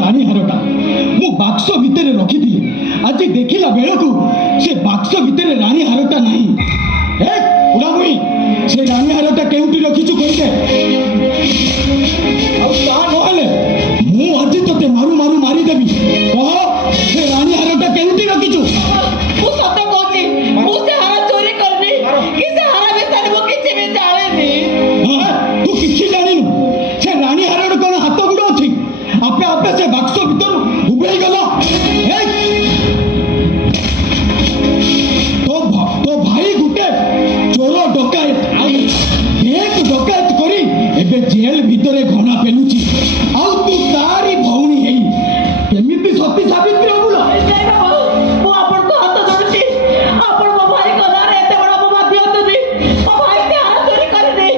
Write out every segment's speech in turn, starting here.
राणी हारटा मु बाक्स भितर रखी आज देखला बेलू से बाक्स भितर राणी हारटा नहीं उड़ामुई से राणी हारटा केउटी रखीचु कहते मु आज तोते मारू मारू मारी देवी कह से राणी हारटा केउटी रखीचु तू किसी जानी से राणी हारटा कौन हाथ गुड़ अच्छी आपे आपे से बाक्स भीतर उबे गला तो भाई गुटे चोर डकायत एक डकायत करी एबे जेल भितरे घना पेलुची आउ तू तारी भौणी हेई केमिति सती साबित्री होबुला मु आपन को हाथ जोड़ुची आपन मो भाई को नारे एते बड़ा बाबा दियतो जी मो भाई के हाथ चोरी कर दे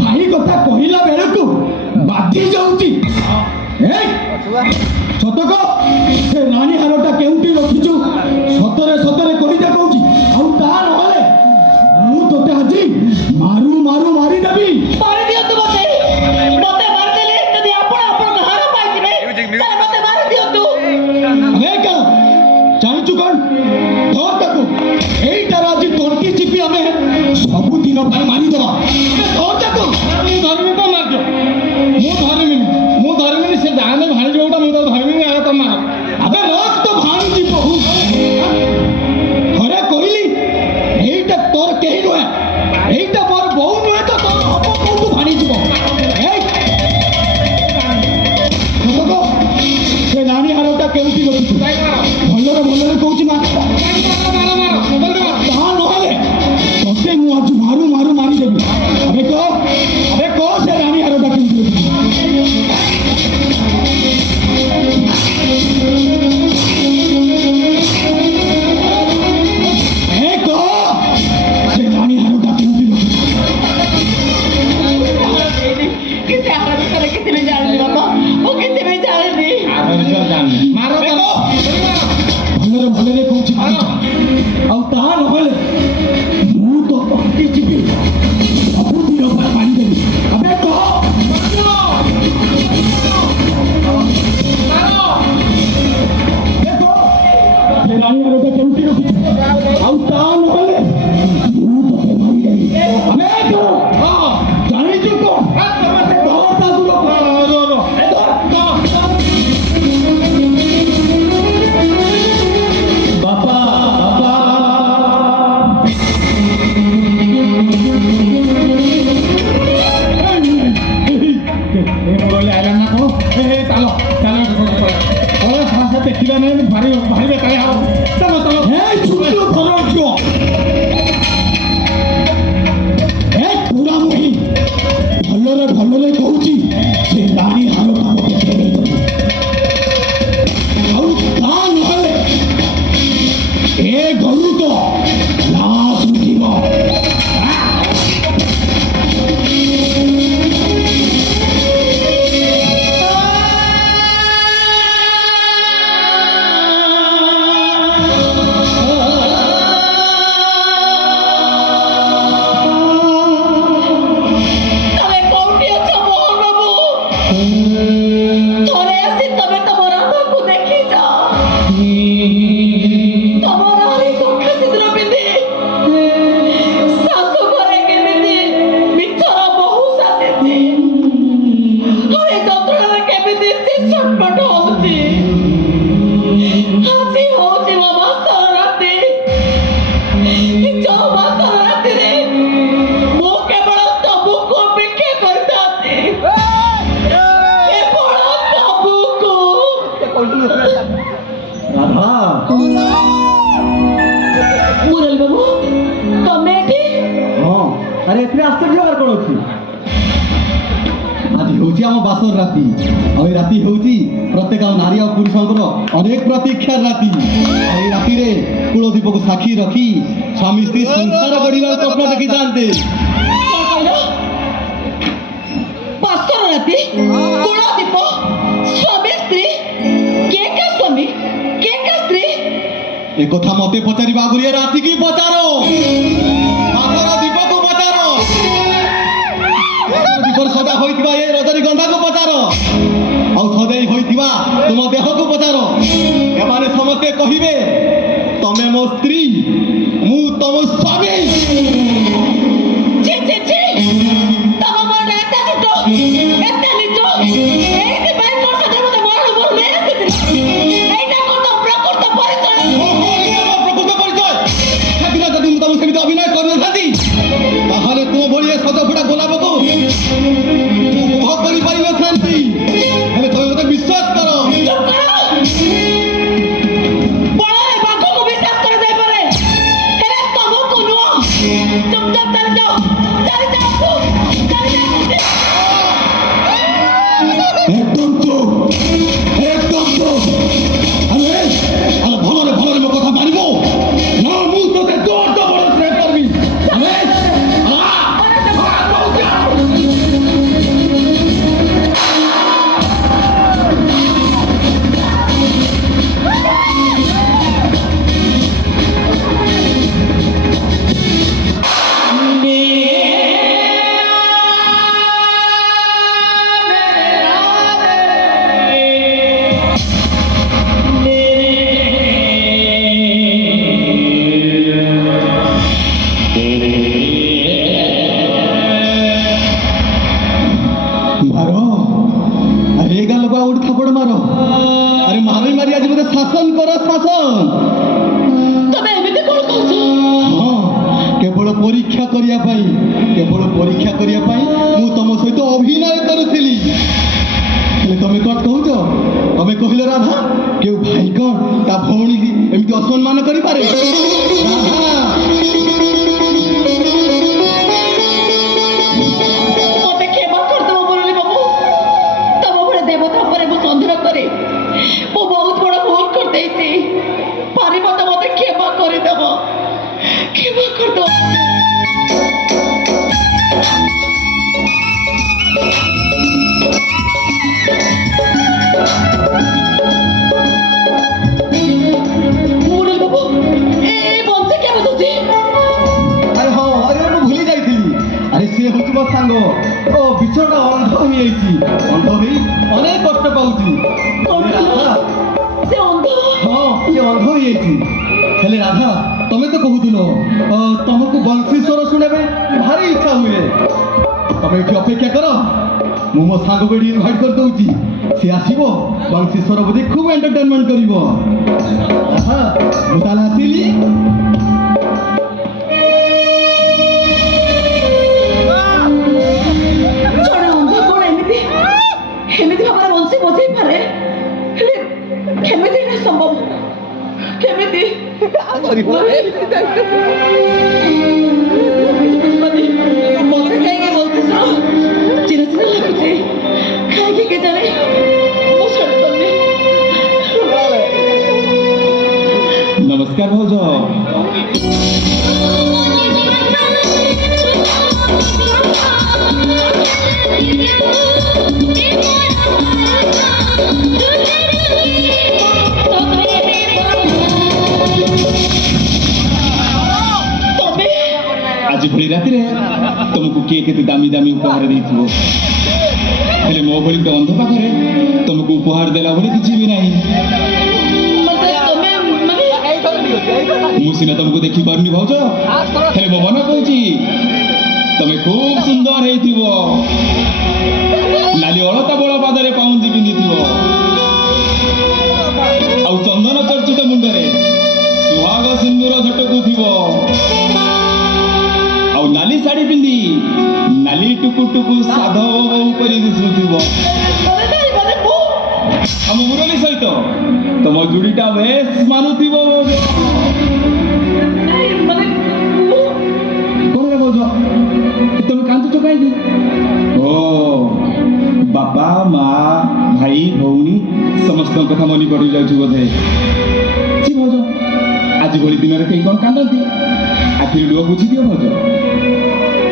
भाई कथा कहिला बेले तू बाधी जाउची सतक से राणी हारटा केउटी रखिचु सतरे सतरे कहिदे कहूची आउ ता नहले मु तोते आजी मारू मारू मारी देबी मार दियतो मते मार देले यदि आपन आपन को हार पाई जिवे ताले मते मार दियतो अबे का जानिचु कोन धर ताकू एइटा राजी तोरकी चिपी हमें सब दिन पर मारी देबा धर ताकू मु धरमी तो मार दो मु धरमी से दाने भाणी जोटा मु तो धरमी आ तो मार अबे रख तो भाणी जी बहु घरे कहली एइटा तोर केही नहे एइटा मोर बहु नहे तो तोर हबो कोठू भाणी जीवो देखो से रानी हारटा केउटी रखिछु भलरे भलरे कहूची मार ता नहले तोते मु आज मारू मारू मारी देबी अबे को से रानी हारटा केउटी रखिछु किसे हार करे किसे भी जान ली बाबा वो किसे भी जान ली मारो भलरे भलरे कहूची मार आउ ता नहले मु तो पक्की चिपी सबु दिन पर मारी देबी अबे को से रानी हारटा केउटी रखिछु आउ ता नहले मु तोते मारी देबी अबे को जानी छु को धरता गुरो बापा देखिला नहीं भारी भारी बेकार आओ चलो चलो छुट्टी भरो क्यों पूरा मुही भलरे भलरे कहूची से रानी हारटा मते फेरे देबी आउ ता नहले ए गरु तो लाश उठिबो तबे कोठी अच्छा मोहन बाबू थोड़े ऐसी तबे तमरा को देखी जा तमरा रे दुख सिद्र बिंदी सासु घरे के बिंदी मिठरा बहु साथे थी हरे जंत्रणा के बिंदी से छटपट होती हाथी होती बाबा सरराती जो बाबा सरराती रे वो केवल तबु को बिके करता थी केवल तबु को राधा मुरल बाबू तमे एठी हाँ अरे एथरे आश्चर्य और कोन अछि आज होची आम बासर राती आ राती होची प्रत्येक नारी और पुरुषंकर अनेक प्रतीक्षार राती ए राती रे कुलदीप को साक्षी रखी स्वामी स्त्री संसार गढ़िबार स्वप्न देखी जानते पास्तर राती कुलदीप स्वामी स्त्री के का स्वामी के का स्त्री ए कथा मते पचारिबा आगुरी राती की पचारो बासर दीप को पचारो दीपर सदा होइतबा ए रजनी गंधा को पचारो ଆଉ ସଦେଇ ହୋଇଥିବା ତୁମ ଦେହକୁ ପଚାର। ଏମାନେ ସମସ୍ତେ କହିବେ ତମେ ମୋ ସ୍ତ୍ରୀ, ମୁଁ ତମ ସ୍ୱାମୀ। ছি ছি ছি ତମ ମନରେ ଏତେ ଛୋଟ ଏତେ ନିଚ ଏଇଥିପାଇଁ ବର୍ଷା ମତେ ମରଣ ମୋର ନେଇ ଆସିଥିଲା। ଏଇଟା କଣ ତମ ପ୍ରକୃତ ପରିଚୟ? ପ୍ରକୃତ ପରିଚୟ ସେଦିନ ଯଦି ମୁଁ ତମକୁ ସେମିତି ଅଭିନୟ କରିନଥାନ୍ତି ତାହେଲେ ତୁମ ଭଳି ଏ ସଜ ଫୁଟା ଗୋଲାପକୁ ମୁଁ ଉପଭୋଗ କରିପାରିନଥାନ୍ତି। ହେଲେ ତମେ ମତେ ବିଶ୍ୱାସ କର। ଚୁପ କର। ବଳରେ ବାଘକୁ ବିଶ୍ୱାସ କରାଯାଇପାରେ ହେଲେ ତମକୁ ନୁହଁ। ଚୁପଚାପ ଚାଲିଯାଅ ଚାଲିଯାଅ ଚାଲିଯାଅ। একদম চুপ, একদম চুপ। আরে আরে ভলরে ভলরে মো কথা মানিব না, মু তোতে জোর জবরদস্ত রেপ করবি। আরে মারো, আরে গাল বা উঠ থাপড় মারো। আরে মারই মারি আজ মতে শাসন করো শাসন। ତମେ ଏମିତି କଣ କହୁଛ? ହଁ, କେବଳ ପରୀକ୍ଷା କରିବା ପାଇଁ, କେବଳ ପରୀକ୍ଷା କରିବା ପାଇଁ ମୁଁ ତମ ସହିତ ଅଭିନୟ କରୁଥିଲି। ହେଲେ ତମେ କଣ କହୁଛ? ତମେ କହିଲ ରାଧା କେଉଁ ଭାଇ କଣ ତା ଭଉଣୀ ଏମିତି ଅସମ୍ମାନ କରିପାରେ? ରାଧା ମତେ କ୍ଷମା କରିଦେବ ମୁରଲୀ ବାବୁ। ତମ ଭଳି ଦେବତା ଉପରେ ମୁଁ ସନ୍ଦେହ କରେ। ମୁଁ ବହୁତ ବଡ଼ ଭୁଲ କରିଦେଇଛି। ପାରିବ ତ ମତେ କ୍ଷମା କରିଦେବ, କ୍ଷମା କରିଦେବ। ମୁରଲୀ ବାବୁ ଏ ବଂଶୀ କେବେ ଦଉଛି? ଆରେ ହଁ, ଆରେ ମୁଁ ଭୁଲି ଯାଇଥିଲି। ଆରେ ସିଏ ହଉଛି ମୋ ସାଙ୍ଗ। ଓ ବିଛଟା ଅନ୍ଧ ହେଇଯାଇଛି, ଅନ୍ଧ ହେଇ ଅନେକ କଷ୍ଟ ପାଉଛି। କଣ ରାଧା, ସେ ଅନ୍ଧ? ହଁ ସେ ଅନ୍ଧ ହେଇଯାଇଛି। ହେଲେ ରାଧା ତମେ ତ କହୁଥିଲ ତମକୁ ବଂଶୀ ସ୍ୱର ଶୁଣିବା ପାଇଁ ଭାରି ଇଚ୍ଛା ହୁଏ। ତମେ ଏଠି ଅପେକ୍ଷା କର, ମୁଁ ମୋ ସାଙ୍ଗକୁ ଏଠି ଇନଭାଇଟ୍ କରିଦେଉଛି। ସେ ଆସିବ, ବଂଶୀ ସ୍ୱର ବୋଧେ ଖୁବ୍ ଏଣ୍ଟରଟେନମେଣ୍ଟ କରିବ। ରାଧା ମୁଁ ତାହେଲେ ଆସିଲି। ଜଣେ ଅନ୍ଧ କଣ ଏମିତି ଏମିତି ଭାବରେ ବଂଶୀ ବଜେଇ ପାରେ? ହେଲେ କେମିତି ଏଇଟା ସମ୍ଭବ? କେମିତି? ମତେ କାହିଁକି ବଂଶୀ ସ୍ୱର ଚିର ଚିର ଲାଗୁଛି? କାହିଁକି କେଜାଣି ମୁଁ ଶୁଣିପାରୁନି। ନମସ୍କାର ଭାଉଜ। ତମେ ଆଜି ଭଳି ରାତିରେ ତମକୁ କିଏ କେତେ ଦାମୀ ଦାମୀ ଉପହାର ଦେଇଥିବ, ହେଲେ ମୋ ଭଳି ଗୋଟେ ଅନ୍ଧ ପାଖରେ ତମକୁ ଉପହାର ଦେଲା ଭଳି କିଛି ବି ନାହିଁ। ମତେ ତମେ ମାନେ ମୁଁ ସିନା ତମକୁ ଦେଖିପାରୁନି ଭାଉଜ, ହେଲେ ମୋ ମନ କହୁଛି ତମେ ଖୁବ୍ ସୁନ୍ଦର ହେଇଥିବ। ନାଲି ଅଳତା ବଳ ପାଦରେ ପାଉଁଜି ପିନ୍ଧିଥିବ, ଆଉ ଚନ୍ଦନ ଚର୍ଚ୍ଚିତ ମୁଣ୍ଡରେ ସୁହାଗ ସିନ୍ଦୁର ଝଟକୁଥିବ, ଆଉ ନାଲି ଶାଢ଼ୀ ପିନ୍ଧି ନାଲି ଟୁକୁ ଟୁକୁ ସାଧବ ବୋହୂ ପରି ଦିଶୁଥିବ। ମାନେ ମୁଁ ଆମ ମୁରଲୀ ସହିତ ତମ ଯୋଡ଼ିଟା ବେଶ ମାନୁଥିବ। ମାନେ ମୁଁ କଣ କହୁଛ? ତମେ କାନ୍ଦୁଛ କାହିଁକି? ଓ ବାପା ମା ଭାଇ ଭଉଣୀ ସମସ୍ତଙ୍କ କଥା ମନେ ପଡି ଯାଉଛି ବୋଧେ। ଛି ଭାଉଜ, ଆଜି ଭଳି ଦିନରେ କେହି କଣ କାନ୍ଦନ୍ତି? ଆଖିରେ ଲୁହ ବୁଝିଦିଅ ଭାଉଜ।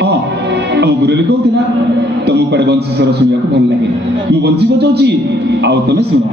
ହଁ, ଆମ ମୁରଲୀ କହୁଥିଲା ତମକୁ କୁଆଡ଼େ ବଂଶୀ ସ୍ୱର ଶୁଣିବାକୁ ଭଲ ଲାଗେ। ମୁଁ ବଂଶୀ ବଜାଉଛି, ଆଉ ତମେ ଶୁଣ।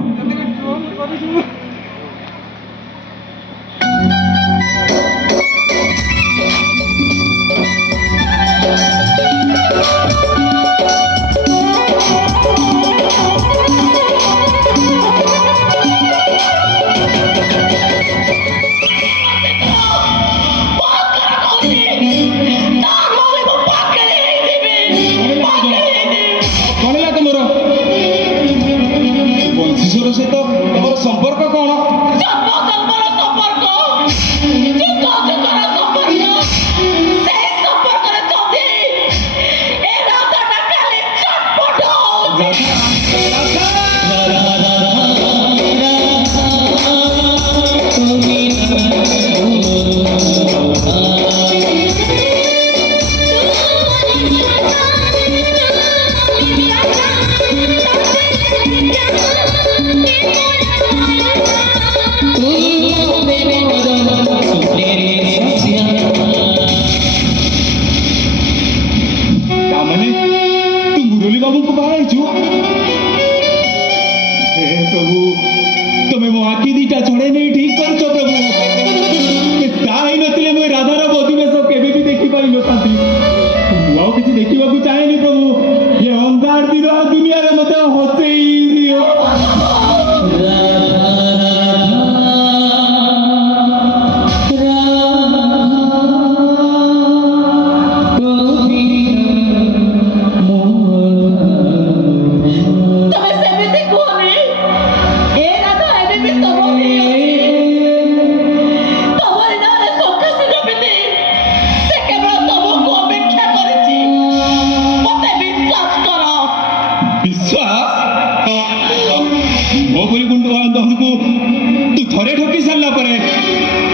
ଠକି ସାରିଲା ପରେ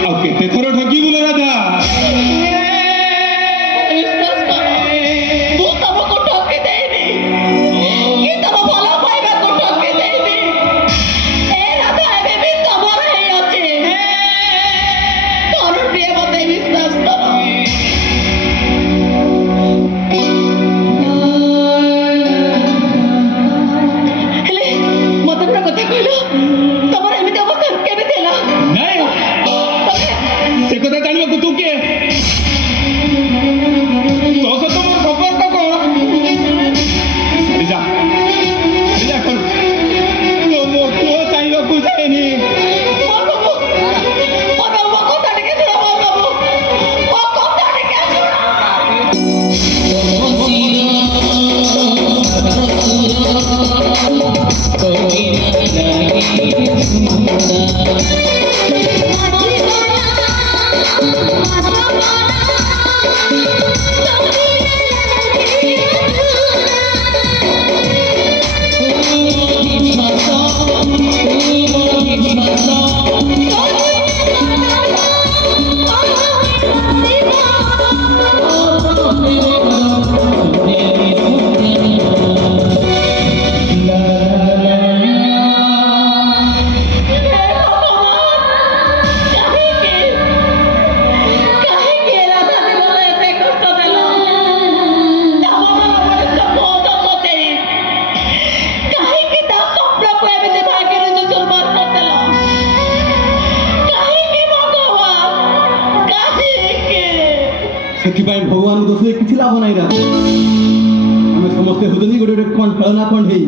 ଆଉ କେତେ ଥର ଠକିବୁ ଲୋ ରାଧା? ବିଶ୍ୱାସ କର ମୁଁ ତମକୁ ଠକି ଦେଇନି କି ତମ ଭଲ ପାଇବାକୁ ଠକି ଦେଇନି। ଏ ରାଧା ଏବେ ବି ତମର ହେଇ ଅଛି। ତୋର ପ୍ରିୟ ମତେ ବିଶ୍ୱାସ କର। ହେଲେ ମତେ ପୁରା କଥା କହିଲ ତମର ଏମିତି ଅବସ୍ଥା କେମିତି ହେଲା? ନାଇଁ ତମେ ସେ କଥା ଜାଣିବାକୁ ତୁ କିଏ? ତୋ ସହିତ ମୋର ସମ୍ପର୍କ କଣ? ଛାଡ଼ିଯା କରୁ ମୋ ପୁଅ ଚାହିଁବାକୁ ଯାଏନି। ମୋ ବାବୁ ମୋ କଥା ଟିକେ ଶୁଣ ମୋ କଥା ଟିକେ ଶୁଣ। ସେଥିପାଇଁ ଭଗବାନ ଦୋଷରେ କିଛି ଲାଭ ନାହିଁ ରା। ଆମେ ସମସ୍ତେ ହଉଛନ୍ତି ଗୋଟେ ଗୋଟେ ଖେଳନା କଣ୍ଢେଇ।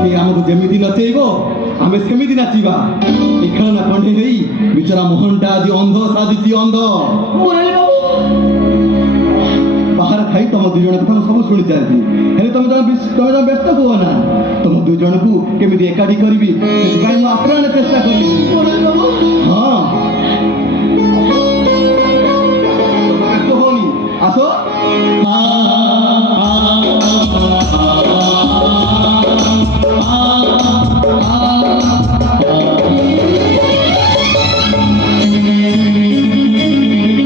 ସେ ଆମକୁ ଯେମିତି ନଚେଇବ ଆମେ ସେମିତି ନାଚିବା। ଏ ଖେଳନା କଣ୍ଢେଇ ହେଇ ବିଚରା ମୋହନଟା ଆଜି ଅନ୍ଧ ସାଜିଛି ଅନ୍ଧ। ମୁରଲି ବାବୁ ବାହାରେ ଥାଇ ତମ ଦୁଇ ଜଣ କଥା ମୁଁ ସବୁ ଶୁଣି ଚାଲିଛି। ହେଲେ ତମେ ଜଣେ ବ୍ୟସ୍ତ କୁହ ନା। ତମ ଦୁଇ ଜଣକୁ କେମିତି ଏକାଠି କରିବି ସେଥିପାଇଁ ମୁଁ ଆପ୍ରାଣ ଚେଷ୍ଟା କରିବି। ମୁରଲି ବାବୁ